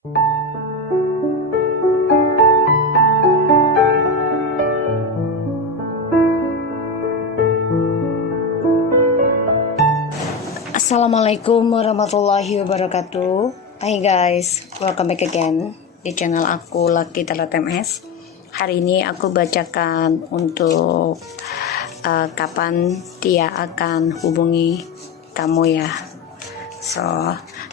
Assalamualaikum warahmatullahi wabarakatuh. Hai guys, welcome back again di channel aku Lucky Tarot MS. Hari ini aku bacakan untuk kapan dia akan hubungi kamu ya. So,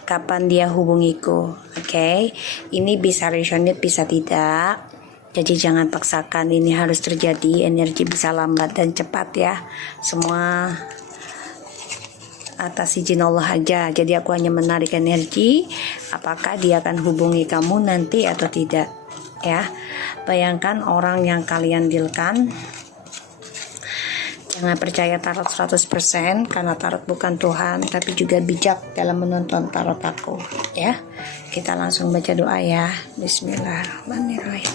kapan dia hubungiku? Oke. Ini bisa resonate, bisa tidak. Jadi jangan paksakan ini harus terjadi. Energi bisa lambat dan cepat ya. Semua atas izin Allah aja. Jadi aku hanya menarik energi apakah dia akan hubungi kamu nanti atau tidak ya. Bayangkan orang yang kalian dealkan. Jangan percaya tarot 100% karena tarot bukan Tuhan, tapi juga bijak dalam menonton tarot aku ya. Kita langsung baca doa ya. Bismillahirrahmanirrahim.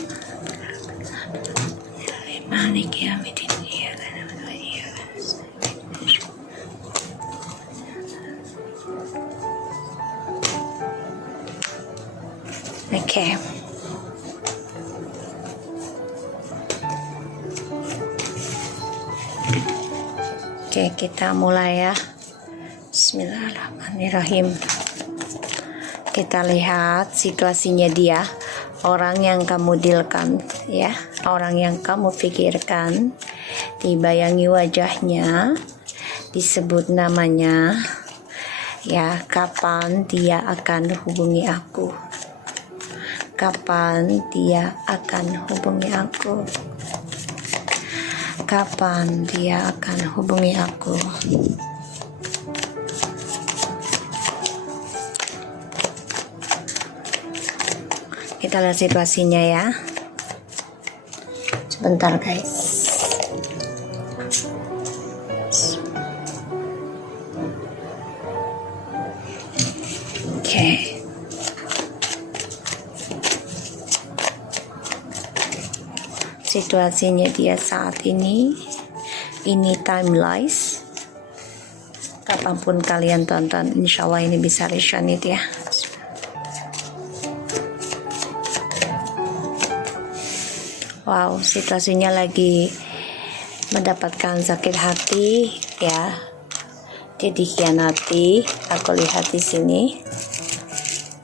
Oke. Oke, kita mulai ya. Bismillahirrahmanirrahim. Kita lihat situasinya dia, orang yang kamu dealkan ya, orang yang kamu pikirkan, dibayangi wajahnya, disebut namanya ya. Kapan dia akan hubungi aku? Kapan dia akan hubungi aku? Kapan dia akan hubungi aku? Kita lihat situasinya ya. Sebentar guys. Oke. Situasinya dia saat ini timeless. Kapanpun kalian tonton, insya Allah ini bisa resonate ya. Wow, situasinya lagi mendapatkan sakit hati ya. Dia dikhianati. Aku lihat di sini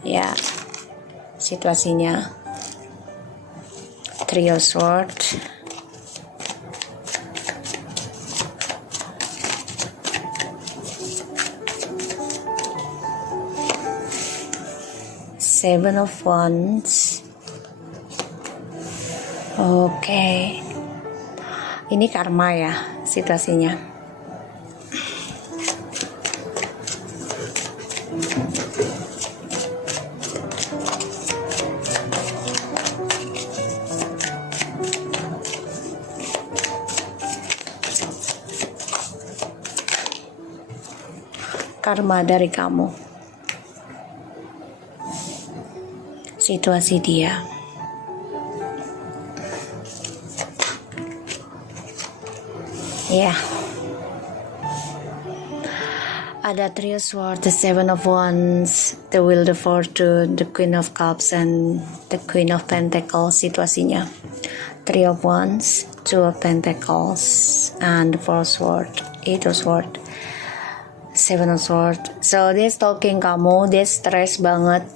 ya situasinya. Trio Sword, Seven of Wands. Oke. Ini karma ya situasinya. Karma dari kamu. Situasi dia. Ya. Ada Three of Swords, the Seven of Wands, the Wheel of Fortune, the Queen of Cups, and the Queen of Pentacles. Situasinya. Three of Wands, Two of Pentacles, and the Four of Swords, Eight of Swords. Seven of Swords. So dia stalking kamu, dia stres banget,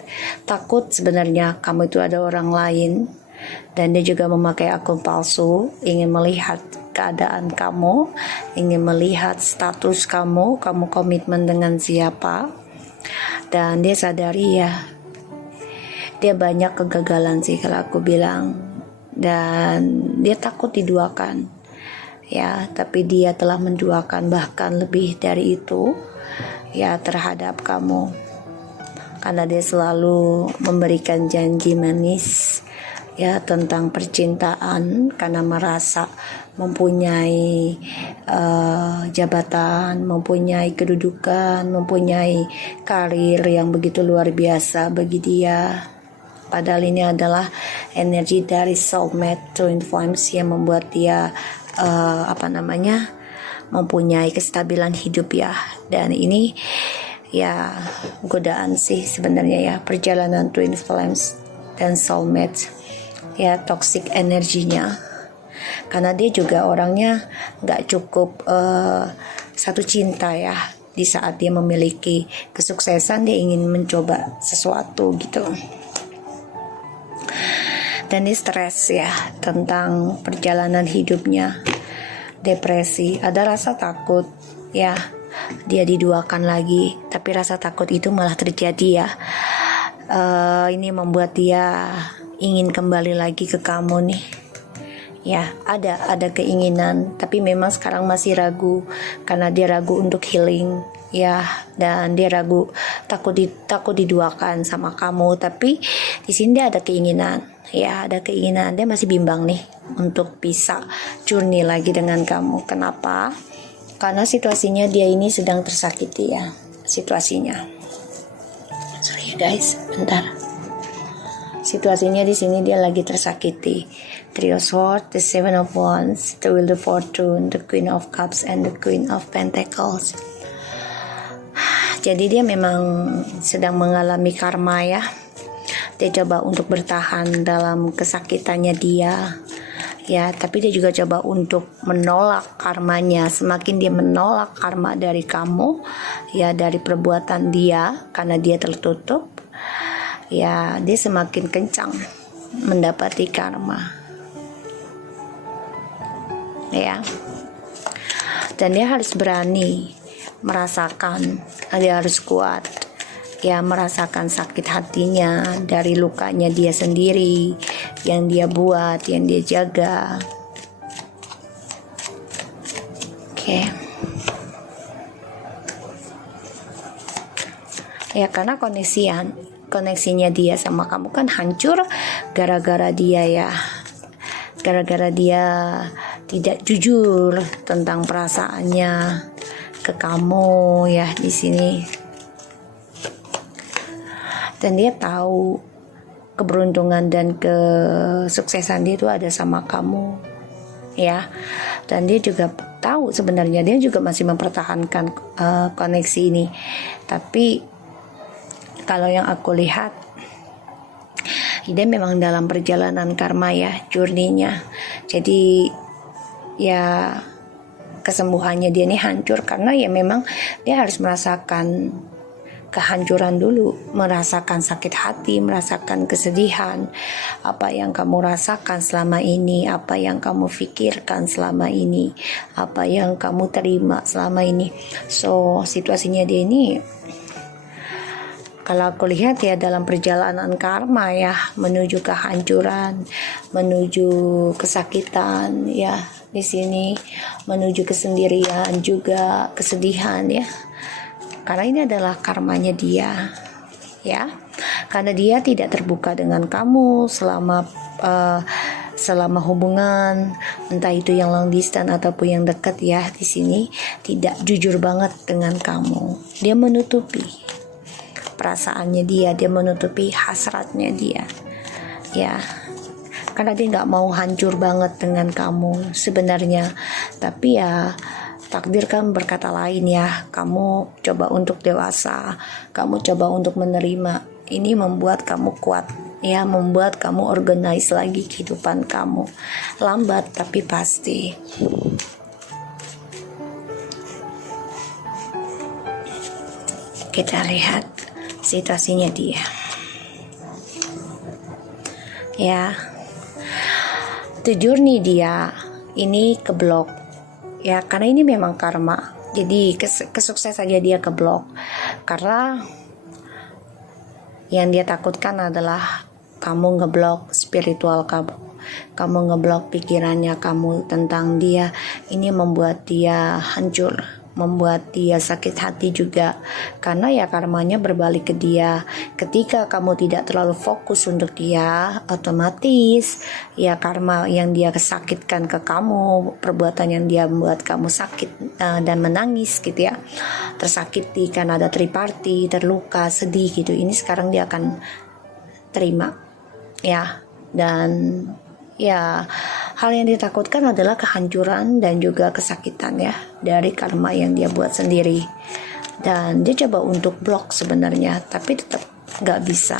takut sebenarnya kamu itu ada orang lain, dan dia juga memakai akun palsu, ingin melihat keadaan kamu, ingin melihat status kamu komitmen dengan siapa, dan dia sadari ya, dia banyak kegagalan sih kalau aku bilang, dan dia takut diduakan ya, tapi dia telah menduakan bahkan lebih dari itu ya terhadap kamu, karena dia selalu memberikan janji manis ya tentang percintaan, karena merasa mempunyai jabatan, mempunyai kedudukan, mempunyai karir yang begitu luar biasa bagi dia. Padahal ini adalah energi dari soulmate twin flames yang membuat dia mempunyai kestabilan hidup ya. Dan ini ya godaan sih sebenarnya ya, perjalanan twin flames dan soulmate ya, toxic energinya, karena dia juga orangnya nggak cukup satu cinta ya. Di saat dia memiliki kesuksesan, dia ingin mencoba sesuatu gitu, dan dia stres ya tentang perjalanan hidupnya, depresi, ada rasa takut ya, dia diduakan lagi, tapi rasa takut itu malah terjadi ya. Ini membuat dia ingin kembali lagi ke kamu nih ya, ada keinginan, tapi memang sekarang masih ragu, karena dia ragu untuk healing ya, dan dia ragu, takut diduakan sama kamu. Tapi di sini dia ada keinginan ya, ada keinginan, dia masih bimbang nih untuk bisa journey lagi dengan kamu. Kenapa? Karena situasinya dia ini sedang tersakiti ya, situasinya. Sorry ya guys, bentar. Situasinya di sini dia lagi tersakiti. Three of Swords, the Seven of Wands, the Wheel of Fortune, the Queen of Cups, and the Queen of Pentacles. Jadi dia memang sedang mengalami karma ya. Dia coba untuk bertahan dalam kesakitannya dia ya, tapi dia juga coba untuk menolak karmanya. Semakin dia menolak karma dari kamu ya, dari perbuatan dia, karena dia tertutup ya, dia semakin kencang mendapati karma ya. Dan dia harus berani merasakan, dia harus kuat ya, merasakan sakit hatinya dari lukanya dia sendiri, yang dia buat, yang dia jaga. Oke. Ya, karena koneksinya dia sama kamu kan hancur gara-gara dia ya, gara-gara dia tidak jujur tentang perasaannya ke kamu ya di sini. Dan dia tahu keberuntungan dan kesuksesan dia itu ada sama kamu ya. Dan dia juga tahu sebenarnya dia juga masih mempertahankan koneksi ini. Tapi kalau yang aku lihat, dia memang dalam perjalanan karma ya, journey-nya. Jadi ya kesembuhannya dia ini hancur karena ya memang dia harus merasakan kehancuran dulu, merasakan sakit hati, merasakan kesedihan, apa yang kamu rasakan selama ini, apa yang kamu pikirkan selama ini, apa yang kamu terima selama ini. So situasinya dia ini, kalau aku lihat ya, dalam perjalanan karma ya, menuju kehancuran, menuju kesakitan ya, di sini menuju kesendirian juga, kesedihan ya. Karena ini adalah karmanya dia ya. Karena dia tidak terbuka dengan kamu selama hubungan, entah itu yang long distance ataupun yang dekat ya, di sini tidak jujur banget dengan kamu. Dia menutupi perasaannya dia menutupi hasratnya dia ya, karena dia nggak mau hancur banget dengan kamu sebenarnya. Tapi ya takdir kan berkata lain ya, kamu coba untuk dewasa, kamu coba untuk menerima. Ini membuat kamu kuat ya, membuat kamu organize lagi kehidupan kamu, lambat tapi pasti. Kita lihat situasinya dia ya. The journey dia ini keblok ya, karena ini memang karma. Jadi kesuksesannya dia keblok karena yang dia takutkan adalah kamu ngeblok spiritual kamu ngeblok pikirannya kamu tentang dia. Ini membuat dia hancur, membuat dia sakit hati juga, karena ya karmanya berbalik ke dia. Ketika kamu tidak terlalu fokus untuk dia, otomatis ya karma yang dia kesakitkan ke kamu, perbuatan yang dia membuat kamu sakit dan menangis gitu ya, tersakiti karena ada triparty, terluka, sedih gitu, ini sekarang dia akan terima ya. Dan ya hal yang ditakutkan adalah kehancuran dan juga kesakitan ya, dari karma yang dia buat sendiri. dan dia coba untuk blok sebenarnya, tapi tetap nggak bisa.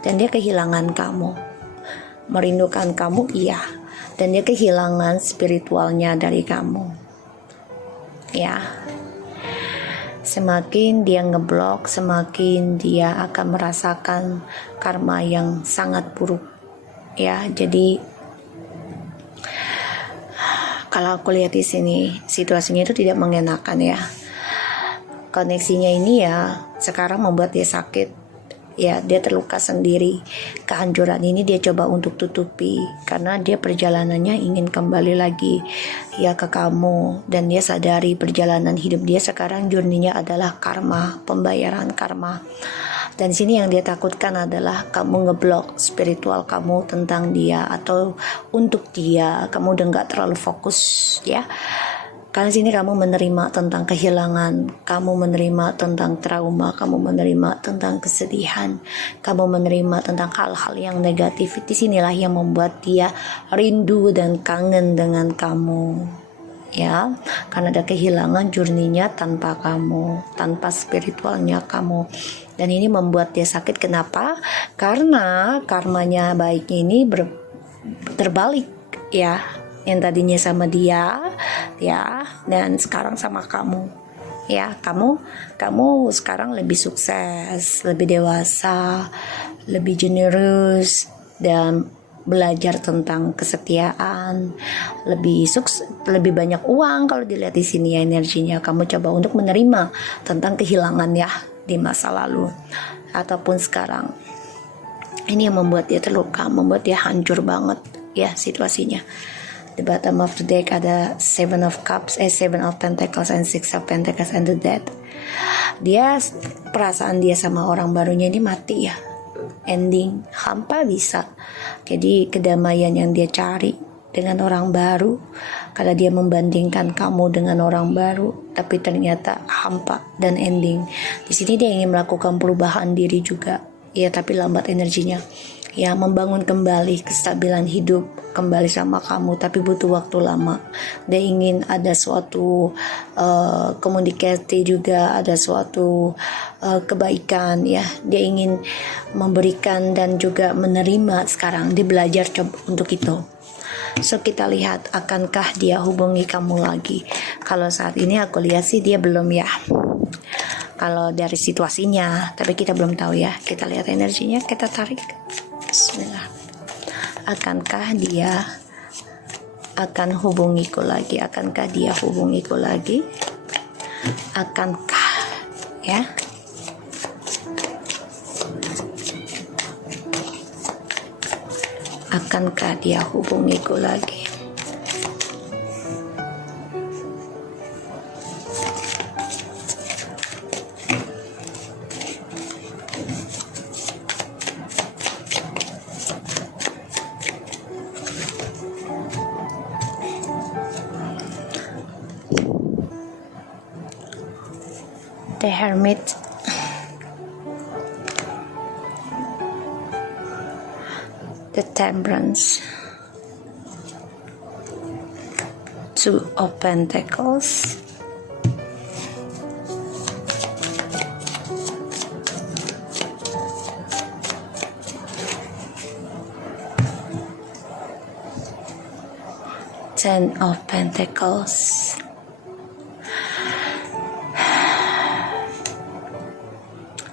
Dan dia kehilangan kamu, merindukan kamu, iya, dan dia kehilangan spiritualnya dari kamu, ya. Semakin dia ngeblok, semakin dia akan merasakan karma yang sangat buruk, ya. Jadi kalau aku lihat di sini situasinya itu tidak mengenakan, ya. Koneksinya ini ya sekarang membuat dia sakit, ya. Dia terluka sendiri. Kehancuran ini dia coba untuk tutupi karena dia perjalanannya ingin kembali lagi ya ke kamu, dan dia sadari perjalanan hidup dia sekarang journey-nya adalah karma, pembayaran karma. Dan sini yang dia takutkan adalah kamu ngeblok spiritual kamu tentang dia, atau untuk dia kamu udah gak terlalu fokus, ya. Karena sini kamu menerima tentang kehilangan, kamu menerima tentang trauma, kamu menerima tentang kesedihan, kamu menerima tentang hal-hal yang negatif. Di sinilah yang membuat dia rindu dan kangen dengan kamu, ya. Karena ada kehilangan journey-nya tanpa kamu, tanpa spiritualnya kamu. Dan ini membuat dia sakit. Kenapa? Karena karmanya baiknya ini terbalik, ya. Yang tadinya sama dia, ya, dan sekarang sama kamu, ya. Kamu sekarang lebih sukses, lebih dewasa, lebih generous, dan belajar tentang kesetiaan, lebih sukses, lebih banyak uang. Kalau dilihat di sini ya energinya, kamu coba untuk menerima tentang kehilangan, ya, di masa lalu ataupun sekarang. Ini yang membuat dia terluka, membuat dia hancur banget, ya, situasinya. The bottom of the deck ada Seven of Cups, Seven of Pentacles, and Six of Pentacles, and the Death. Dia, perasaan dia sama orang barunya ini mati, ya. Ending, hampa bisa. Jadi kedamaian yang dia cari dengan orang baru, karena dia membandingkan kamu dengan orang baru, tapi ternyata hampa dan ending. Di sini dia ingin melakukan perubahan diri juga, ya, tapi lambat energinya. Ya, membangun kembali kestabilan hidup kembali sama kamu, tapi butuh waktu lama. Dia ingin ada suatu komunikasi juga, ada suatu kebaikan, ya. Dia ingin memberikan dan juga menerima. Sekarang dia belajar coba untuk itu. So kita lihat, akankah dia hubungi kamu lagi? Kalau saat ini aku lihat sih dia belum, ya. Kalau dari situasinya, tapi kita belum tahu, ya. Kita lihat energinya, kita tarik. Bismillah. Akankah dia akan hubungiku lagi? Akankah dia hubungiku lagi? Akankah, ya? Akankah dia hubungiku lagi? The Hermit, the Temperance, Two of Pentacles, Ten of Pentacles.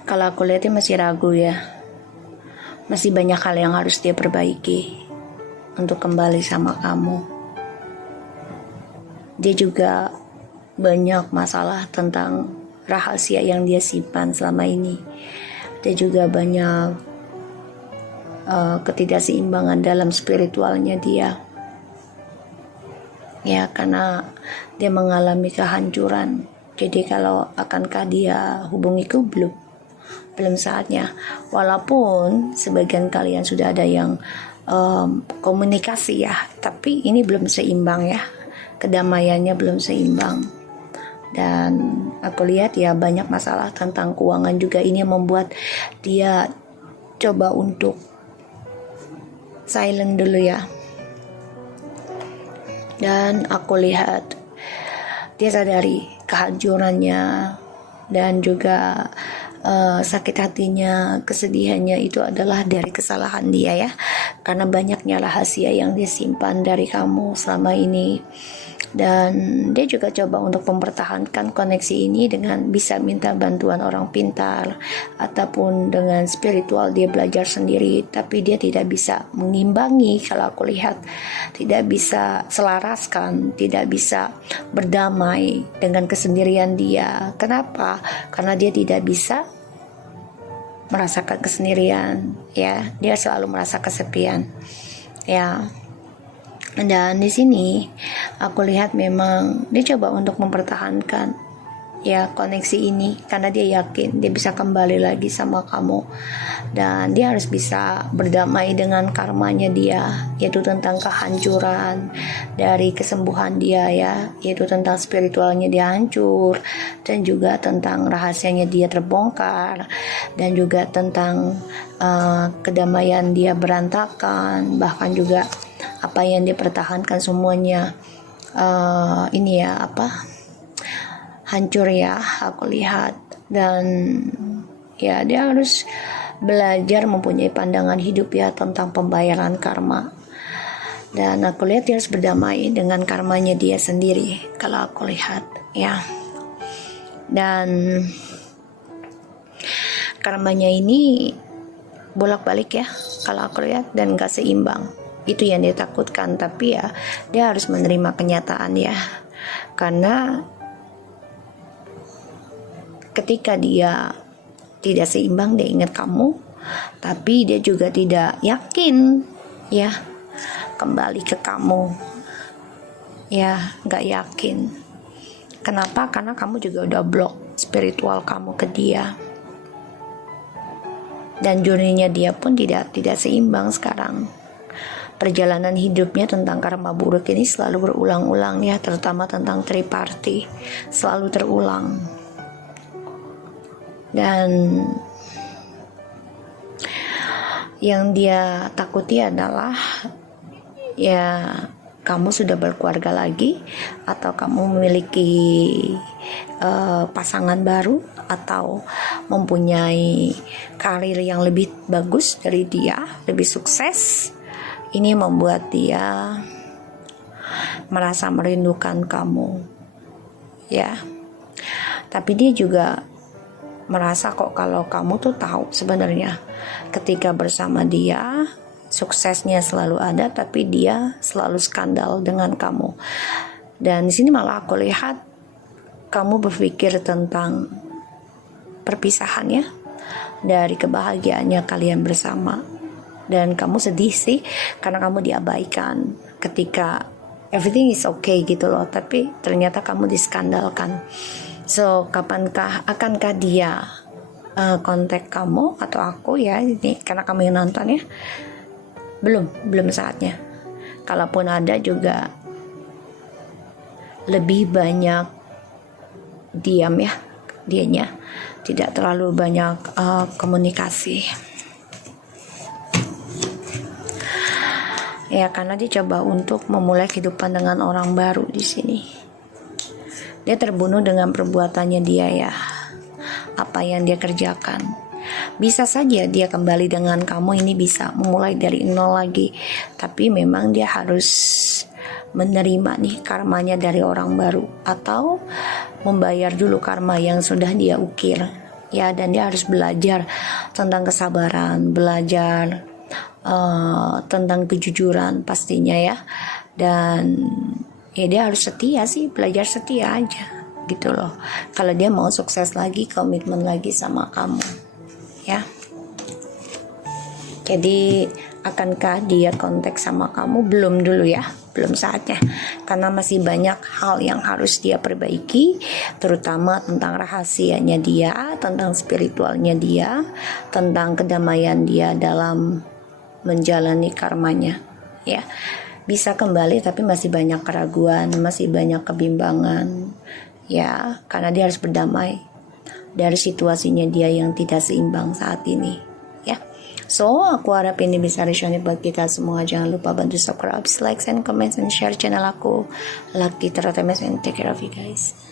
Kalau aku lihat dia masih ragu, ya. Masih banyak hal yang harus dia perbaiki untuk kembali sama kamu. Dia juga banyak masalah tentang rahasia yang dia simpan selama ini. Dia juga banyak ketidakseimbangan dalam spiritualnya dia. Ya, karena dia mengalami kehancuran. Jadi kalau akankah dia hubungiku, belum saatnya. Walaupun sebagian kalian sudah ada yang komunikasi, ya, tapi ini belum seimbang, ya. Kedamaiannya belum seimbang. Dan aku lihat, ya, banyak masalah tentang keuangan juga. Ini yang membuat dia coba untuk silent dulu, ya. Dan aku lihat dia sadari kehancurannya dan juga sakit hatinya, kesedihannya itu adalah dari kesalahan dia ya, karena banyaknya rahasia yang dia simpan dari kamu selama ini. Dan dia juga coba untuk mempertahankan koneksi ini dengan bisa minta bantuan orang pintar ataupun dengan spiritual dia belajar sendiri, tapi dia tidak bisa mengimbangi. Kalau aku lihat tidak bisa selaraskan, tidak bisa berdamai dengan kesendirian dia. Kenapa? Karena dia tidak bisa merasakan kesendirian ya, dia selalu merasa kesepian ya. Dan di sini aku lihat memang dia coba untuk mempertahankan ya koneksi ini karena dia yakin dia bisa kembali lagi sama kamu, dan dia harus bisa berdamai dengan karmanya dia, yaitu tentang kehancuran dari kesembuhan dia ya, yaitu tentang spiritualnya dia hancur, dan juga tentang rahasianya dia terbongkar, dan juga tentang kedamaian dia berantakan, bahkan juga apa yang dia pertahankan semuanya ini ya hancur ya aku lihat. Dan ya dia harus belajar mempunyai pandangan hidup ya tentang pembayaran karma, dan aku lihat dia harus berdamai dengan karmanya dia sendiri kalau aku lihat ya. Dan karmanya ini bolak-balik ya kalau aku lihat, dan gak seimbang. Itu yang dia takutkan, tapi ya dia harus menerima kenyataan ya, karena ketika dia tidak seimbang, dia ingat kamu, tapi dia juga tidak yakin ya kembali ke kamu ya, gak yakin. Kenapa? Karena kamu juga udah blok spiritual kamu ke dia, dan journey-nya dia pun tidak seimbang sekarang. Perjalanan hidupnya tentang karma buruk ini selalu berulang-ulang ya, terutama tentang triparti, selalu terulang. Dan yang dia takuti adalah ya kamu sudah berkeluarga lagi, atau kamu memiliki pasangan baru, atau mempunyai karir yang lebih bagus dari dia, lebih sukses. Ini membuat dia merasa merindukan kamu ya, tapi dia juga merasa kok kalau kamu tuh tahu sebenarnya ketika bersama dia suksesnya selalu ada, tapi dia selalu skandal dengan kamu. Dan di sini malah aku lihat kamu berpikir tentang perpisahan ya, dari kebahagiaannya kalian bersama. Dan kamu sedih sih karena kamu diabaikan ketika everything is okay gitu loh, tapi ternyata kamu diskandalkan. So akankah dia kontak kamu atau aku ya, ini karena kamu yang nonton ya? Belum saatnya. Kalaupun ada juga lebih banyak diam ya dianya, tidak terlalu banyak komunikasi ya, karena dia coba untuk memulai kehidupan dengan orang baru. Di sini dia terbunuh dengan perbuatannya dia ya, apa yang dia kerjakan. Bisa saja dia kembali dengan kamu, ini bisa memulai dari nol lagi, tapi memang dia harus menerima nih karmanya dari orang baru, atau membayar dulu karma yang sudah dia ukir ya. Dan dia harus belajar tentang kesabaran, belajar tentang kejujuran pastinya ya, dan ya dia harus setia sih, belajar setia aja gitu loh, kalau dia mau sukses lagi, komitmen lagi sama kamu ya. Jadi akankah dia kontak sama kamu? Belum dulu ya, belum saatnya, karena masih banyak hal yang harus dia perbaiki, terutama tentang rahasianya dia, tentang spiritualnya dia, tentang kedamaian dia dalam menjalani karmanya ya. Bisa kembali tapi masih banyak keraguan, masih banyak kebimbangan ya, karena dia harus berdamai dari situasinya dia yang tidak seimbang saat ini ya. So, aku harap ini bisa resonate buat kita semua. Jangan lupa bantu subscribe, like, and comment, and share channel aku. Lucky Teratames, and take care of you guys.